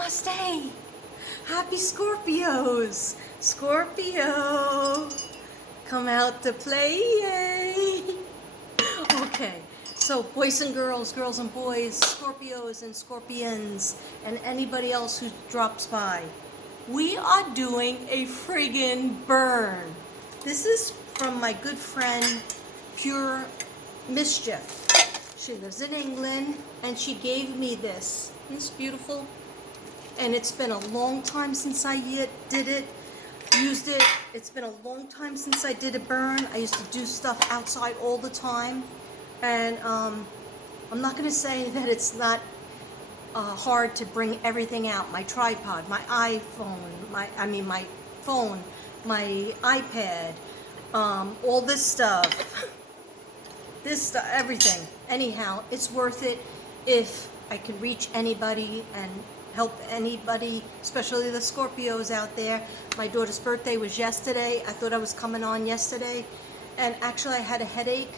Namaste! Happy Scorpios! Scorpio! Come out to play, yay! Okay, so boys and girls, girls and boys, Scorpios and Scorpions, and anybody else who drops by, we are doing a friggin' burn. This is from my good friend, Pure Mischief. She lives in England, and she gave me this. Isn't this beautiful? And it's been a long time since I did it, used it. It's been a long time since I did a burn. I used to do stuff outside all the time. And I'm not going to say that it's not hard to bring everything out. My tripod, my iPhone, my phone, my iPad, all this stuff. This stuff, everything. Anyhow, it's worth it if I can reach anybody and help anybody, especially the Scorpios out there. My daughter's birthday was yesterday. I thought I was coming on yesterday, and actually I had a headache,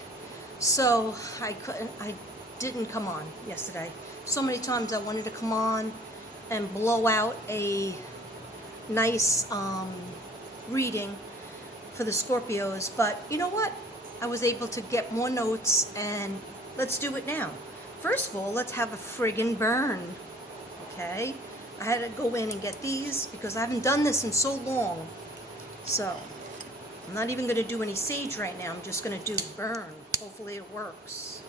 so I didn't come on yesterday. So many times I wanted to come on and blow out a nice reading for the Scorpios, but you know what? I was able to get more notes, and let's do it now. First of all, let's have a friggin' burn, okay? I had to go in and get these because I haven't done this in so long. So, I'm not even gonna do any sage right now. I'm just gonna do burn. Hopefully it works.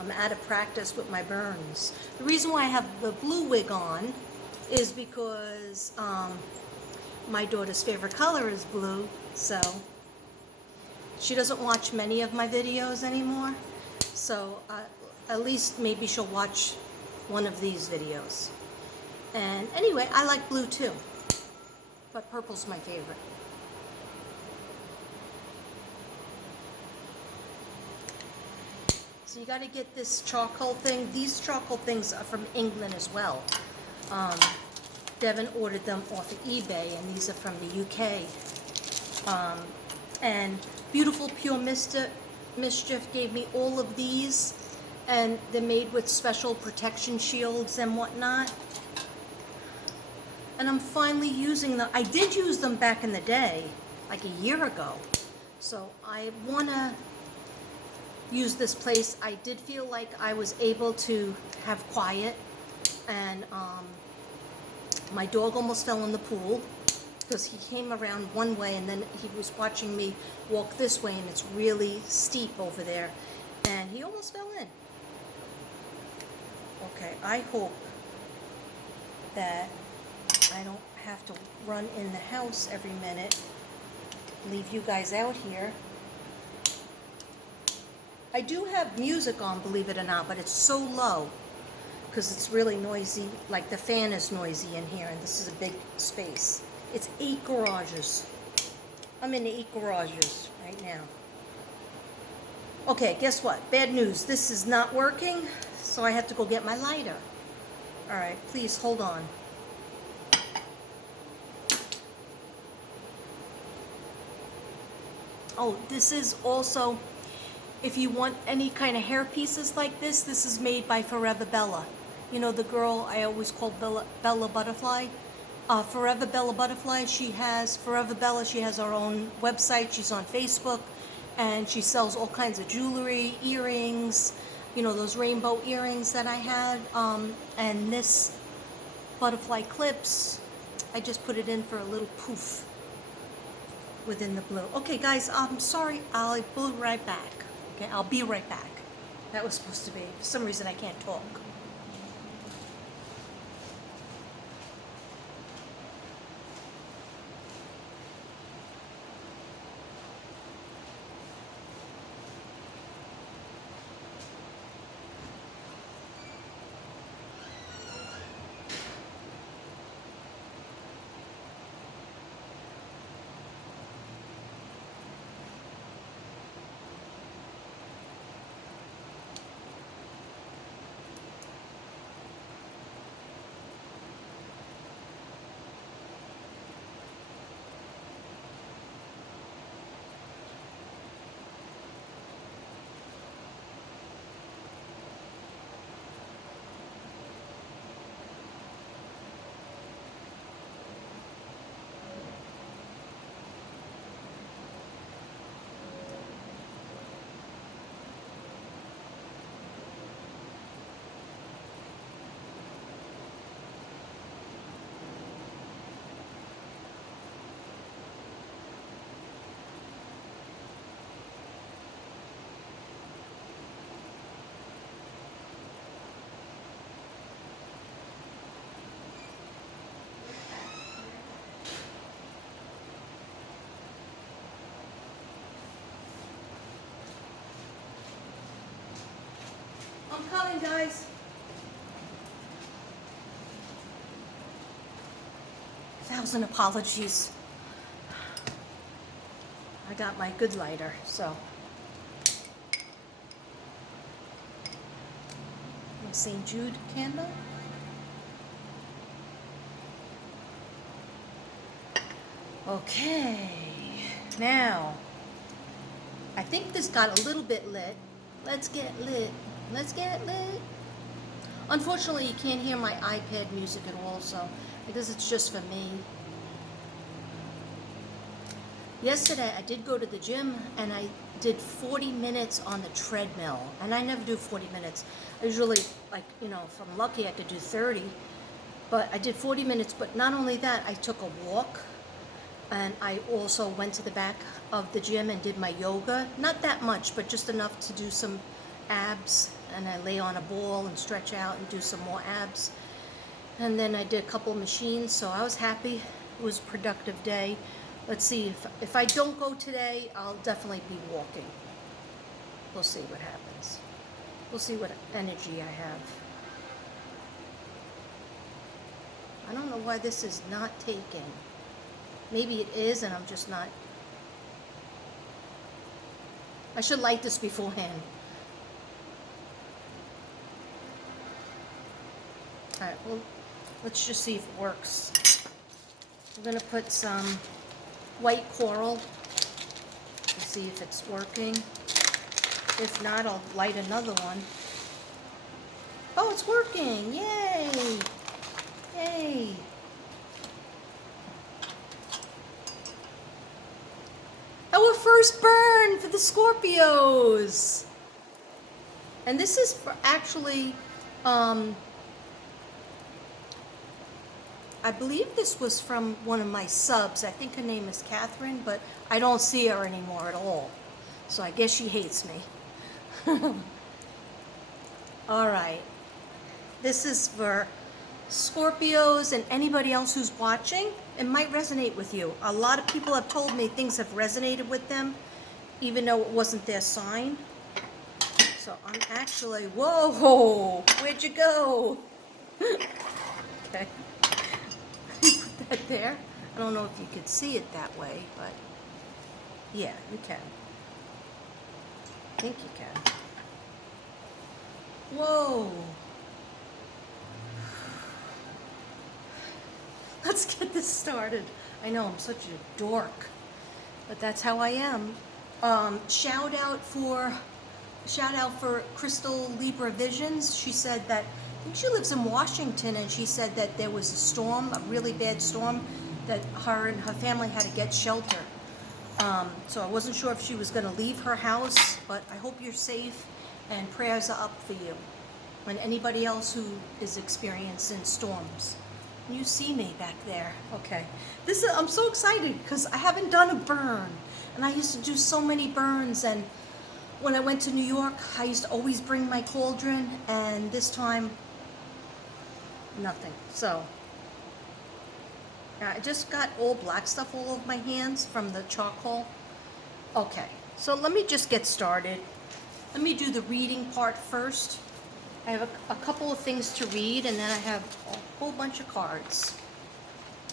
I'm out of practice with my burns. The reason why I have the blue wig on is because my daughter's favorite color is blue, so she doesn't watch many of my videos anymore, so at least maybe she'll watch one of these videos. And anyway, I like blue too, but purple's my favorite. So you got to get this charcoal thing. These charcoal things are from England as well. Devin ordered them off of eBay, and these are from the UK. And beautiful Pure Mischief gave me all of these, and they're made with special protection shields and whatnot. And I'm finally using them. I did use them back in the day, like a year ago. So I want to use this place. I did feel like I was able to have quiet, and my dog almost fell in the pool because he came around one way and then he was watching me walk this way, and it's really steep over there, and he almost fell in. Okay, I hope that I don't have to run in the house every minute, leave you guys out here. I do have music on, believe it or not, but it's so low because it's really noisy. Like the fan is noisy in here, and this is a big space. It's 8 garages. I'm in 8 garages right now. Okay, guess what? Bad news. This is not working, so I have to go get my lighter. All right, please hold on. Oh, this is also, if you want any kind of hair pieces like this is made by Forever Bella. You know, the girl I always called Bella Butterfly. Forever Bella Butterfly, Forever Bella, she has her own website. She's on Facebook, and she sells all kinds of jewelry, earrings, you know, those rainbow earrings that I had, and this butterfly clips. I just put it in for a little poof within the blue. Okay, guys, I'm sorry, I'll be right back. Okay, I'll be right back. That was supposed to be. For some reason, I can't talk. coming, guys. Thousand apologies. I got my good lighter, so. My St. Jude candle. Okay, now, I think this got a little bit lit. Let's get lit. Let's get lit. Unfortunately, you can't hear my iPad music at all, so because it's just for me. Yesterday, I did go to the gym, and I did 40 minutes on the treadmill, and I never do 40 minutes. I usually, like, you know, if I'm lucky, I could do 30, but I did 40 minutes, but not only that, I took a walk, and I also went to the back of the gym and did my yoga. Not that much, but just enough to do some abs, and I lay on a ball and stretch out and do some more abs. And then I did a couple machines, so I was happy. It was a productive day. Let's see, if I don't go today, I'll definitely be walking. We'll see what happens. We'll see what energy I have. I don't know why this is not taking. Maybe it is, and I'm just not. I should light this beforehand. Alright, well, let's just see if it works. I'm going to put some white coral to see if it's working. If not, I'll light another one. Oh, it's working! Yay! Yay! Our first burn for the Scorpios! And this is for actually, I believe this was from one of my subs. I think her name is Catherine, but I don't see her anymore at all. So I guess she hates me. Alright. This is for Scorpios and anybody else who's watching. It might resonate with you. A lot of people have told me things have resonated with them, even though it wasn't their sign. So I'm actually, whoa, where'd you go? Okay. Put that there. I don't know if you could see it that way, but yeah, you can. I think you can. Whoa. Let's get this started. I know I'm such a dork, but that's how I am. Shout out for Crystal Libra Visions. She said that, I think she lives in Washington, and she said that there was a storm, a really bad storm, that her and her family had to get shelter. So I wasn't sure if she was going to leave her house, but I hope you're safe, and prayers are up for you and anybody else who is experiencing storms. You see me back there. Okay. I'm so excited because I haven't done a burn, and I used to do so many burns, and when I went to New York, I used to always bring my cauldron, and this time, nothing. So, I just got all black stuff all over my hands from the charcoal. Okay, so let me just get started. Let me do the reading part first. I have a couple of things to read, and then I have a whole bunch of cards.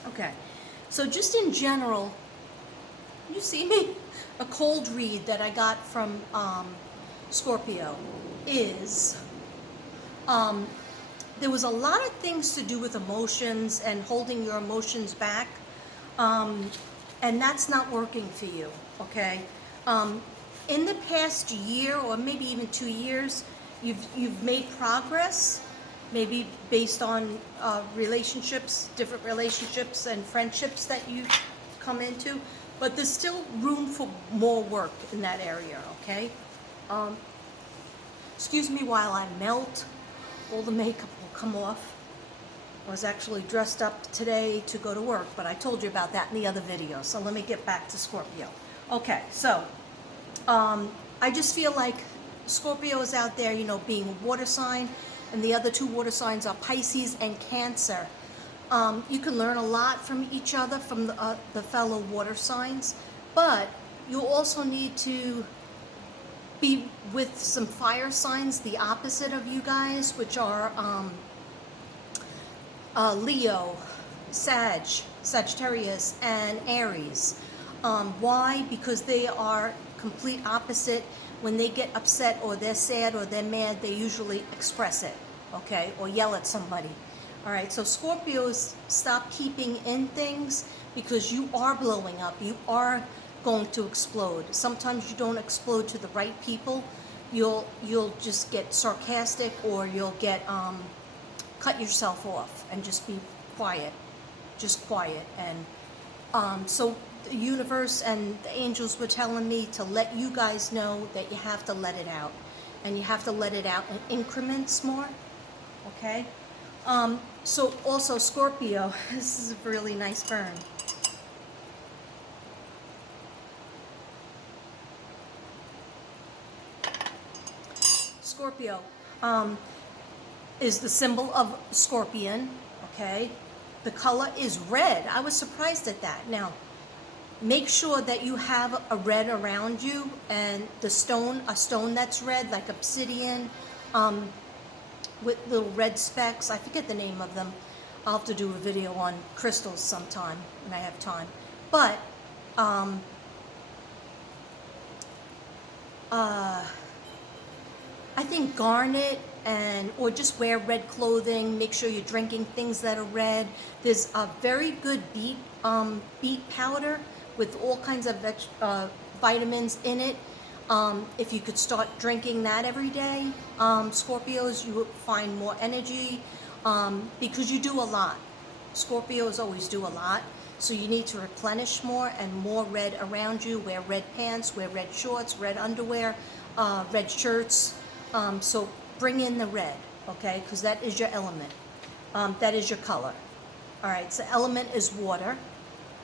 Okay, so just in general, you see me? A cold read that I got from Scorpio is, there was a lot of things to do with emotions and holding your emotions back, and that's not working for you, okay? In the past year, or maybe even 2 years, you've made progress, maybe based on relationships, different relationships and friendships that you've come into, but there's still room for more work in that area, okay? Excuse me while I melt. All the makeup will come off. I was actually dressed up today to go to work, but I told you about that in the other video, so let me get back to Scorpio. Okay, so I just feel like Scorpio is out there, you know, being a water sign, and the other two water signs are Pisces and Cancer. You can learn a lot from each other, from the fellow water signs, but you also need to be with some fire signs, the opposite of you guys, which are Leo, Sagittarius, and Aries. Why? Because they are complete opposite. When they get upset or they're sad or they're mad, they usually express it, okay, or yell at somebody. All right, so Scorpios, stop keeping in things because you are blowing up. You are going to explode. Sometimes you don't explode to the right people. You'll just get sarcastic, or you'll get cut yourself off and just be quiet, just quiet. And so the universe and the angels were telling me to let you guys know that you have to let it out, and you have to let it out in increments more. Okay. So also Scorpio, this is a really nice burn. Scorpio is the symbol of scorpion, okay? The color is red. I was surprised at that. Now, make sure that you have a red around you, and a stone that's red, like obsidian, with little red specks. I forget the name of them. I'll have to do a video on crystals sometime when I have time. But I think garnet, or just wear red clothing. Make sure you're drinking things that are red. There's a very good beet powder with all kinds of vitamins in it. If you could start drinking that every day, Scorpios, you would find more energy, because you do a lot. Scorpios always do a lot, so you need to replenish more and more red around you. Wear red pants, wear red shorts, red underwear, red shirts. So bring in the red, okay, because that is your element. That is your color. All right, so element is water.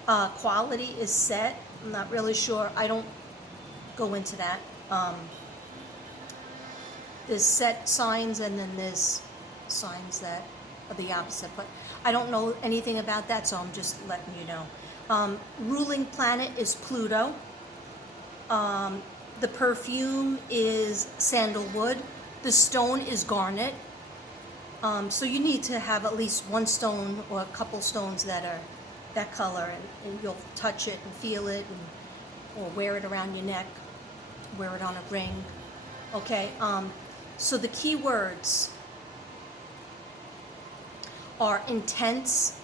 Quality is set. I'm not really sure. I don't go into that. There's set signs, and then there's signs that are the opposite, but I don't know anything about that, so I'm just letting you know. Ruling planet is Pluto. The perfume is sandalwood. The stone is garnet. So you need to have at least one stone or a couple stones that are that color, and you'll touch it and feel it, or wear it around your neck, wear it on a ring. Okay, so the key words are intense,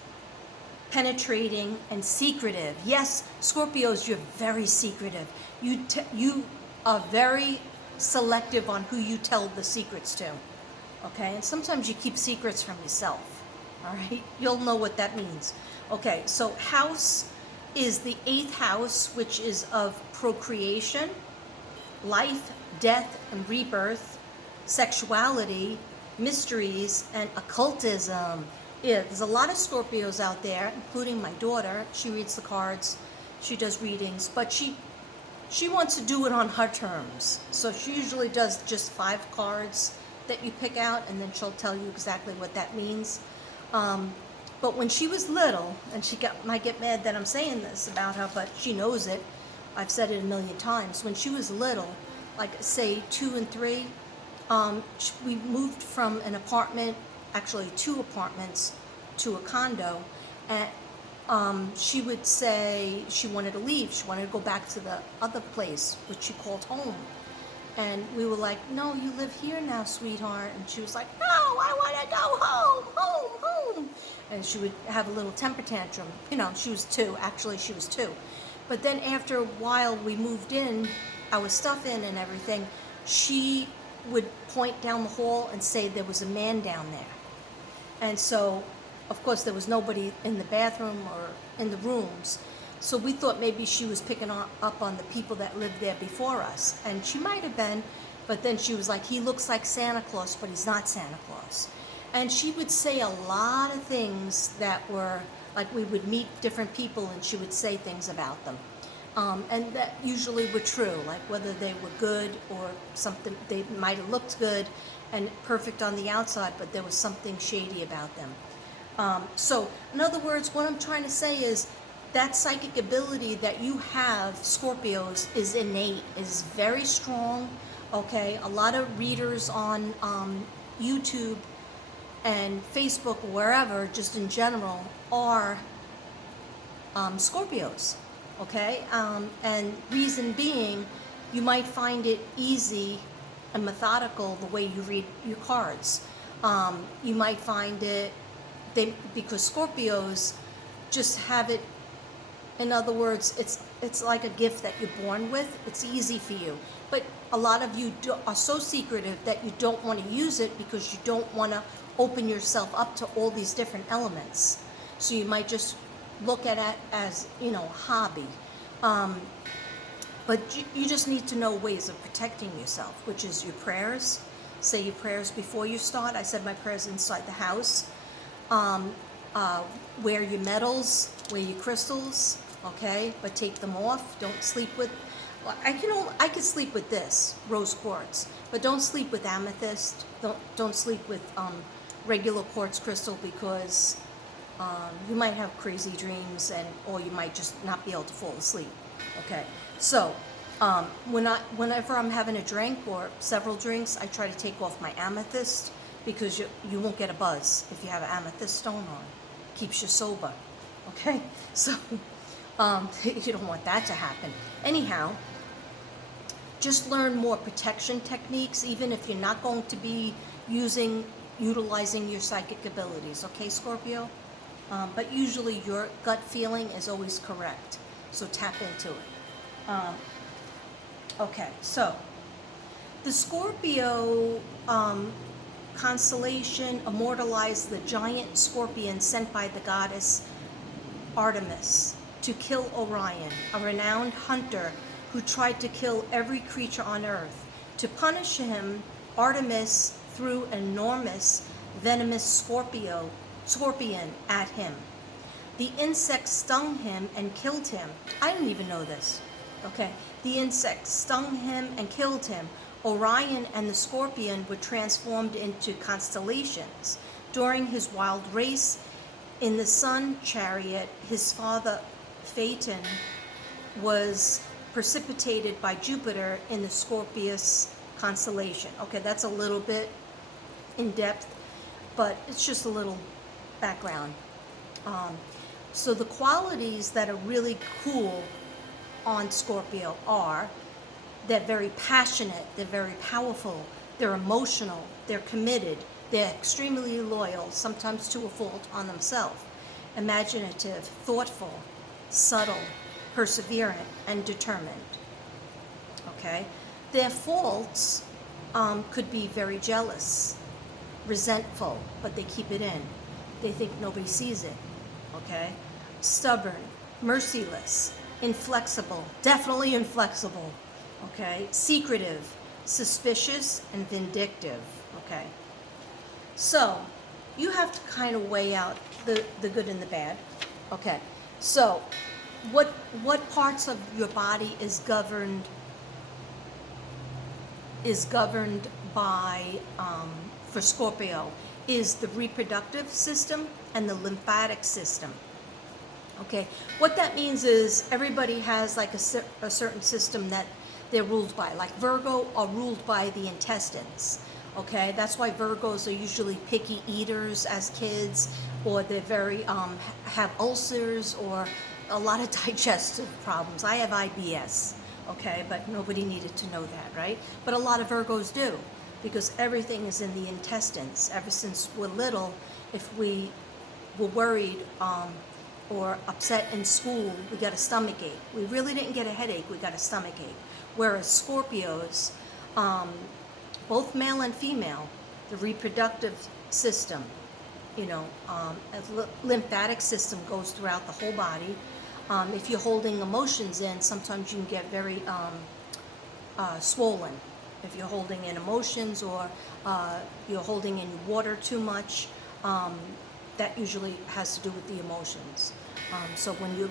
penetrating, and secretive. Yes, Scorpios, you're very secretive. You are very selective on who you tell the secrets to. Okay, and sometimes you keep secrets from yourself. All right, you'll know what that means. Okay, so house is the 8th house, which is of procreation, life, death, and rebirth, sexuality, mysteries, and occultism. Yeah, there's a lot of Scorpios out there, including my daughter. She reads the cards, she does readings, but she wants to do it on her terms. So she usually does just 5 cards that you pick out, and then she'll tell you exactly what that means. But when she was little, and might get mad that I'm saying this about her, but she knows it. I've said it a million times. When she was little, like say 2 and 3, we moved from an apartment, actually 2 apartments, to a condo, and she would say she wanted to leave. She wanted to go back to the other place, which she called home. And we were like, no, you live here now, sweetheart. And she was like, no, I want to go home, home, home. And she would have a little temper tantrum. You know, she was 2. Actually, she was 2. But then after a while, we moved in, our stuff in and everything, she would point down the hall and say there was a man down there. And so, of course, there was nobody in the bathroom or in the rooms. So we thought maybe she was picking up on the people that lived there before us. And she might have been, but then she was like, he looks like Santa Claus, but he's not Santa Claus. And she would say a lot of things that were, like we would meet different people and she would say things about them. And that usually were true, like whether they were good or something, they might have looked good and perfect on the outside, but there was something shady about them. So, in other words, what I'm trying to say is that psychic ability that you have, Scorpios, is innate, is very strong. Okay, a lot of readers on YouTube and Facebook, wherever, just in general, are Scorpios. Okay, and reason being, you might find it easy and methodical the way you read your cards. You might find it because Scorpios just have it. In other words, it's like a gift that you're born with. It's easy for you. But a lot of you are so secretive that you don't want to use it because you don't want to open yourself up to all these different elements. So you might just look at it as, hobby. But you just need to know ways of protecting yourself, which is your prayers. Say your prayers before you start. I said my prayers inside the house. Wear your medals, wear your crystals, okay? But take them off. Don't sleep with. I could sleep with this rose quartz, but don't sleep with amethyst. Don't sleep with regular quartz crystal because you might have crazy dreams or you might just not be able to fall asleep. Okay, so whenever I'm having a drink or several drinks, I try to take off my amethyst because you won't get a buzz if you have an amethyst stone on. Keeps you sober. Okay, so you don't want that to happen. Anyhow, just learn more protection techniques, even if you're not going to be utilizing your psychic abilities. Okay, Scorpio? But usually your gut feeling is always correct. So tap into it. Okay, so the Scorpio constellation immortalized the giant scorpion sent by the goddess Artemis to kill Orion, a renowned hunter who tried to kill every creature on Earth. To punish him, Artemis threw an enormous venomous scorpion at him. The insect stung him and killed him. I didn't even know this. Okay. The insect stung him and killed him. Orion and the scorpion were transformed into constellations. During his wild race in the sun chariot, his father Phaeton was precipitated by Jupiter in the Scorpius constellation. Okay, that's a little bit in depth, but it's just a little background. So the qualities that are really cool on Scorpio are they're very passionate, they're very powerful, they're emotional, they're committed, they're extremely loyal, sometimes to a fault on themselves, imaginative, thoughtful, subtle, perseverant, and determined. Okay? Their faults could be very jealous, resentful, but they keep it in. They think nobody sees it. Okay? Stubborn, merciless, inflexible, definitely inflexible. Okay? Secretive, suspicious, and vindictive. Okay? So, you have to kind of weigh out the good and the bad. Okay? So, what parts of your body is governed by, for Scorpio, is the reproductive system and the lymphatic system. Okay, what that means is everybody has like a certain system that they're ruled by. Like Virgo are ruled by the intestines. Okay, that's why Virgos are usually picky eaters as kids, or they're very have ulcers or a lot of digestive problems. I have IBS, okay, but nobody needed to know that, right? But a lot of Virgos do, because everything is in the intestines. Ever since we're little, if we were worried or upset in school, we got a stomach ache. We really didn't get a headache, we got a stomach ache. Whereas Scorpios, both male and female, the reproductive system, lymphatic system goes throughout the whole body. If you're holding emotions in, sometimes you can get very swollen. If you're holding in emotions or you're holding in water too much, that usually has to do with the emotions. So when you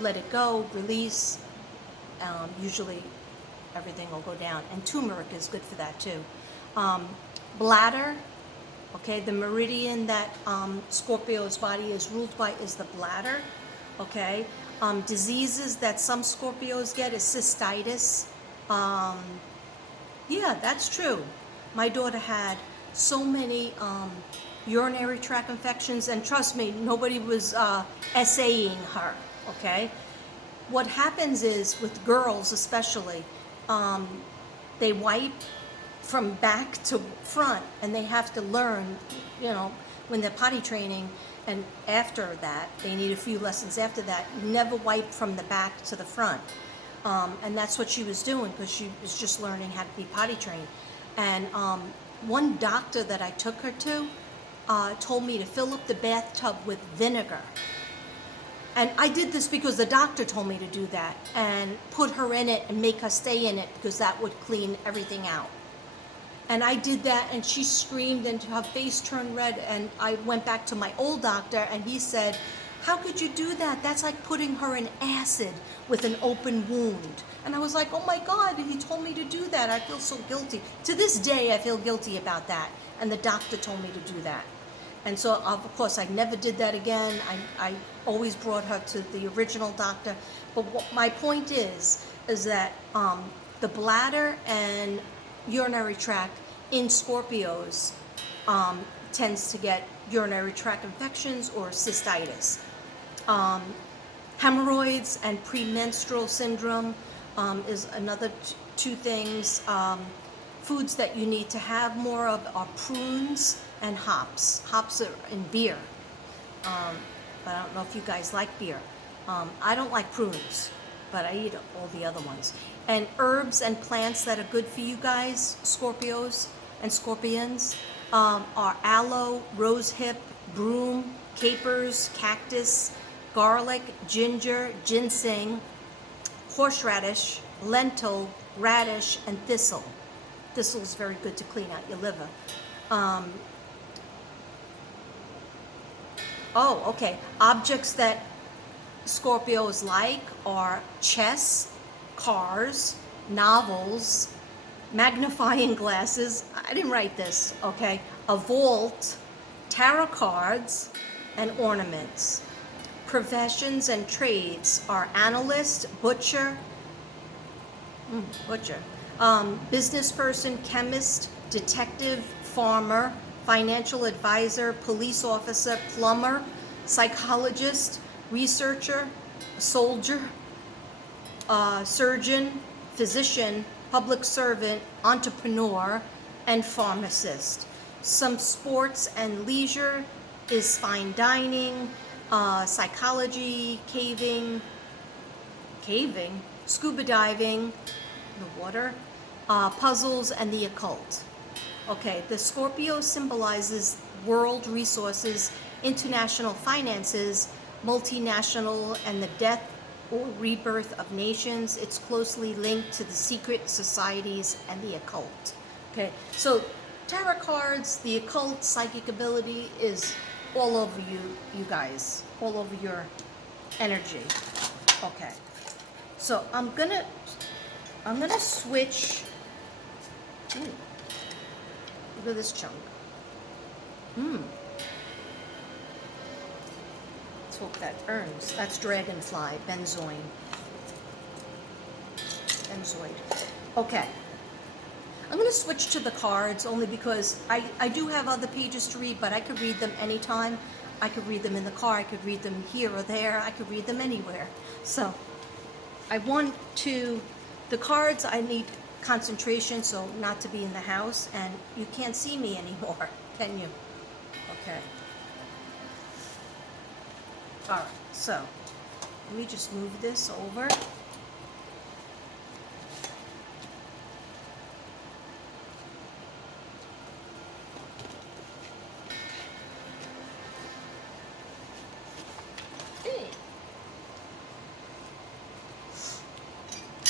let it go, release, usually everything will go down. And turmeric is good for that too. Bladder, okay, the meridian that Scorpio's body is ruled by is the bladder, okay. Diseases that some Scorpios get is cystitis, Yeah, that's true. My daughter had so many urinary tract infections, and trust me, nobody was essaying her, okay? What happens is, with girls especially, um, they wipe from back to front, and they have to learn, you know, when they're potty training, and after that, they need a few lessons after that, never wipe from the back to the front. And that's what she was doing, because she was just learning how to be potty trained. And one doctor that I took her to told me to fill up the bathtub with vinegar. And I did this because the doctor told me to do that, and put her in it and make her stay in it, because that would clean everything out. And I did that, and she screamed, and her face turned red. And I went back to my old doctor, and he said, "How could you do that? That's like putting her in acid with an open wound." And I was like, "Oh my God, he told me to do that. I feel so guilty." To this day, I feel guilty about that. And the doctor told me to do that. And so, of course, I never did that again. I always brought her to the original doctor. But what my point is that the bladder and urinary tract in Scorpios tends to get urinary tract infections or cystitis. Hemorrhoids and premenstrual syndrome is another two things. Foods that you need to have more of are prunes and hops. Hops are in beer, but I don't know if you guys like beer. I don't like prunes, but I eat all the other ones. And herbs and plants that are good for you guys, Scorpios and Scorpions, are aloe, rosehip, broom, capers, cactus, garlic, ginger, ginseng, horseradish, lentil, radish, and thistle. Thistle is very good to clean out your liver. Objects that Scorpios like are chess, cars, novels, magnifying glasses. I didn't write this, okay? A vault, tarot cards, and ornaments. Professions and trades are analyst, butcher, business person, chemist, detective, farmer, financial advisor, police officer, plumber, psychologist, researcher, soldier, surgeon, physician, public servant, entrepreneur, and pharmacist. Some sports and leisure is fine dining, psychology, caving, scuba diving, the water, puzzles, and the occult. Okay, the Scorpio symbolizes world resources, international finances, multinational, and the death or rebirth of nations. It's closely linked to the secret societies and the occult. Okay, so tarot cards, the occult, psychic ability is all over you guys, all over your energy. Okay, so I'm gonna switch. Look at this chunk. Let's hope that burns. That's dragonfly, benzoid. Okay. I'm going to switch to the cards only because I do have other pages to read, but I could read them anytime. I could read them in the car. I could read them here or there. I could read them anywhere. So I want to, the cards, I need concentration, so not to be in the house, and you can't see me anymore, can you? Okay. All right, so let me just move this over.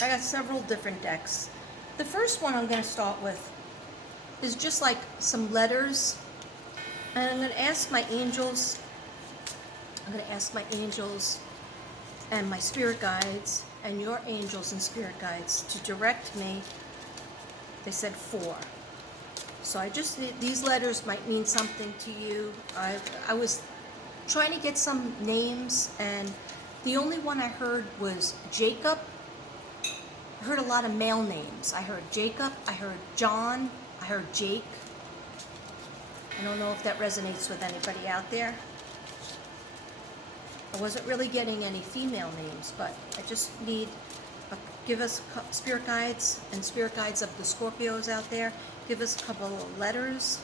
I got several different decks. The first one I'm going to start with is just like some letters, and I'm going to ask my angels. And my spirit guides and your angels and spirit guides to direct me. They said 4. So I just, these letters might mean something to you. I was trying to get some names, and the only one I heard was Jacob. I heard a lot of male names. I heard Jacob, I heard John, I heard Jake. I don't know if that resonates with anybody out there. I wasn't really getting any female names, but I just need, give us spirit guides and spirit guides of the Scorpios out there. Give us a couple of letters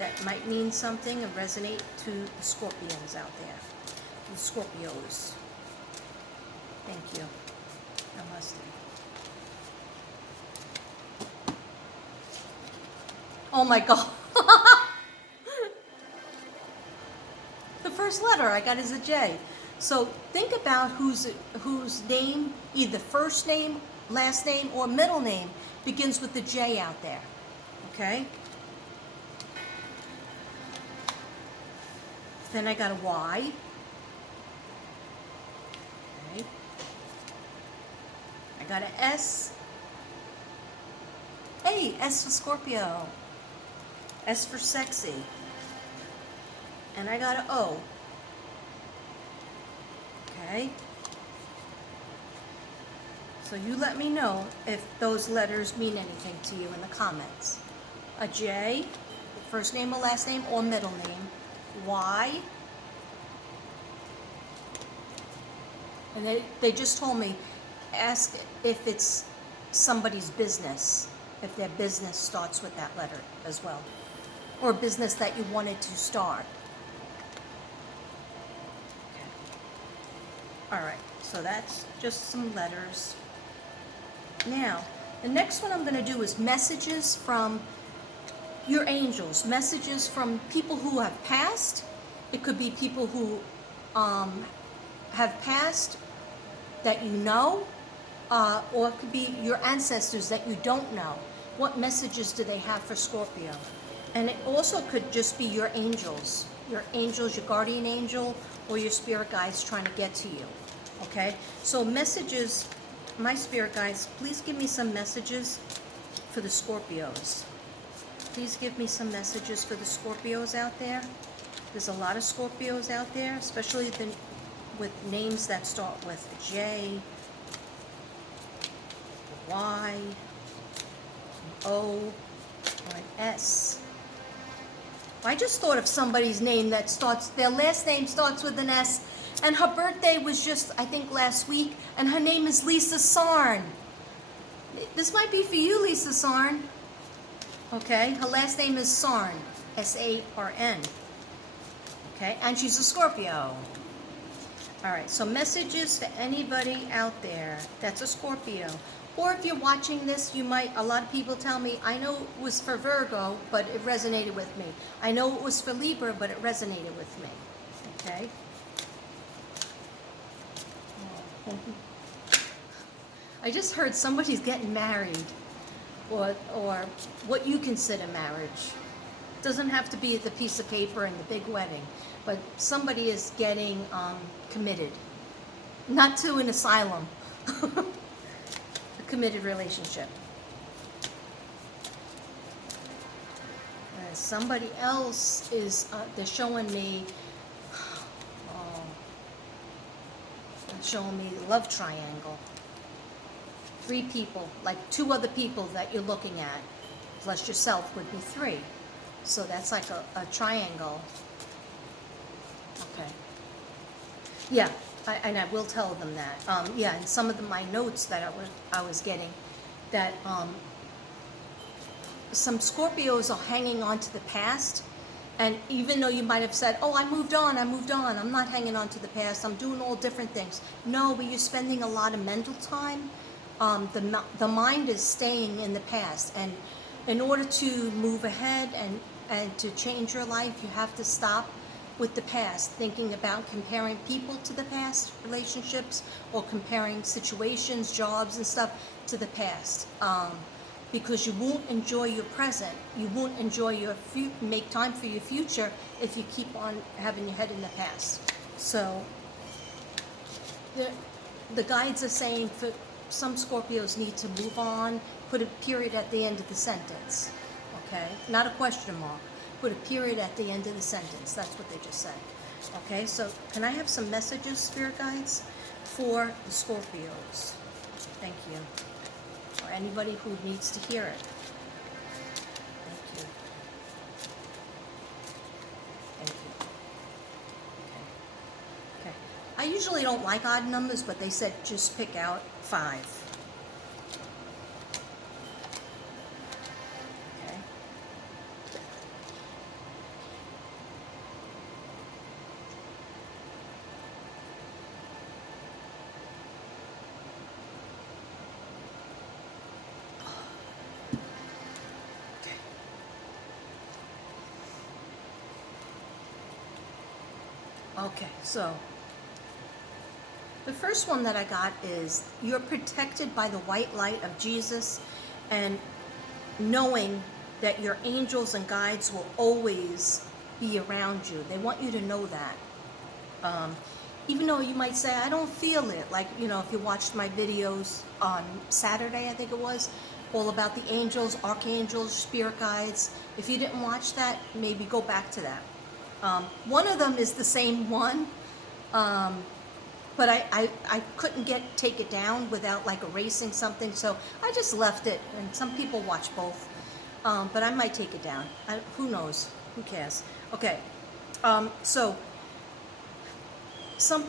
that might mean something and resonate to the Scorpions out there, to the Scorpios. Thank you. Namaste. Oh my God. The first letter I got is a J. So think about whose name, either first name, last name, or middle name begins with the J out there. Okay? Then I got a Y. Okay. I got an S. Hey, S for Scorpio. S for sexy. And I got an O. Okay? So you let me know if those letters mean anything to you in the comments. A J, first name or last name or middle name. Y. And they just told me, ask if it's somebody's business, if their business starts with that letter as well. Or business that you wanted to start. All right, so that's just some letters. Now, the next one I'm going to do is messages from your angels, messages from people who have passed. It could be people who have passed that you know, or it could be your ancestors that you don't know. What messages do they have for Scorpio? And it also could just be your angels, your guardian angel, or your spirit guides trying to get to you. Okay? So messages, my spirit guides, please give me some messages for the Scorpios. Please give me some messages for the Scorpios out there. There's a lot of Scorpios out there, especially with names that start with a J, a Y, an O, or an S. I just thought of somebody's name that their last name starts with an S, and her birthday was just, I think, last week, and her name is Lisa Sarn. This might be for you, Lisa Sarn. Okay, her last name is Sarn, S-A-R-N. Okay, and she's a Scorpio. All right, so messages to anybody out there that's a Scorpio. Or if you're watching this, a lot of people tell me, I know it was for Virgo, but it resonated with me. I know it was for Libra, but it resonated with me. Okay? I just heard somebody's getting married, or what you consider marriage. It doesn't have to be the piece of paper and the big wedding, but somebody is getting committed. Not to an asylum. Committed relationship. Somebody else is, they're showing me, they're showing me the love triangle. 3 people, like 2 other people that you're looking at, plus yourself would be 3. So that's like a triangle. Okay. Yeah. And I will tell them that. Yeah, and some of my notes that I was getting, that some Scorpios are hanging on to the past, and even though you might have said, oh, I moved on, I'm not hanging on to the past, I'm doing all different things. No, but you're spending a lot of mental time. The mind is staying in the past, and in order to move ahead and to change your life, you have to stop with the past, thinking about comparing people to the past, relationships, or comparing situations, jobs, and stuff to the past. Because you won't enjoy your present. You won't enjoy make time for your future if you keep on having your head in the past. So the guides are saying for some Scorpios need to move on, put a period at the end of the sentence. Okay? Not a question mark. Put a period at the end of the sentence. That's what they just said. Okay, so can I have some messages, spirit guides, for the Scorpios? Thank you. anybody who needs to hear it. Thank you. Thank you. Okay. I usually don't like odd numbers, but they said just pick out 5. Okay. Okay, so the first one that I got is you're protected by the white light of Jesus, and knowing that your angels and guides will always be around you. They want you to know that. Even though you might say, I don't feel it. Like, you know, if you watched my videos on Saturday, I think it was, all about the angels, archangels, spirit guides. If you didn't watch that, maybe go back to that. One of them is the same one, but I couldn't take it down without like erasing something, so I just left it, and some people watch both, but I might take it down. Who knows? Who cares? Okay, so some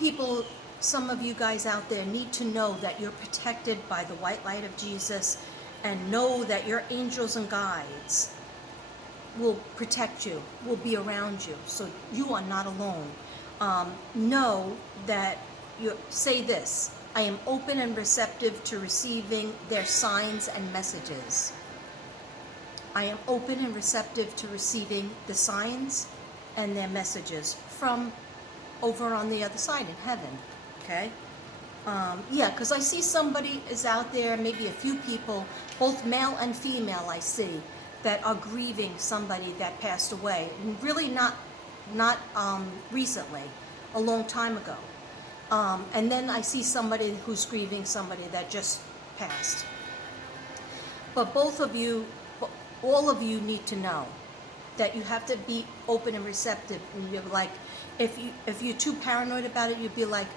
of you guys out there need to know that you're protected by the white light of Jesus, and know that your angels and guides will protect you, will be around you, so you are not alone. Know that say this: I am open and receptive to receiving their signs and messages. I am open and receptive to receiving the signs and their messages from over on the other side in heaven. Okay? Yeah, because I see somebody is out there, maybe a few people, both male and female, I see, that are grieving somebody that passed away, and really not recently, a long time ago. And then I see somebody who's grieving somebody that just passed. But both of you, all of you need to know that you have to be open and receptive. And you're like, if you're too paranoid about it, you'd be like,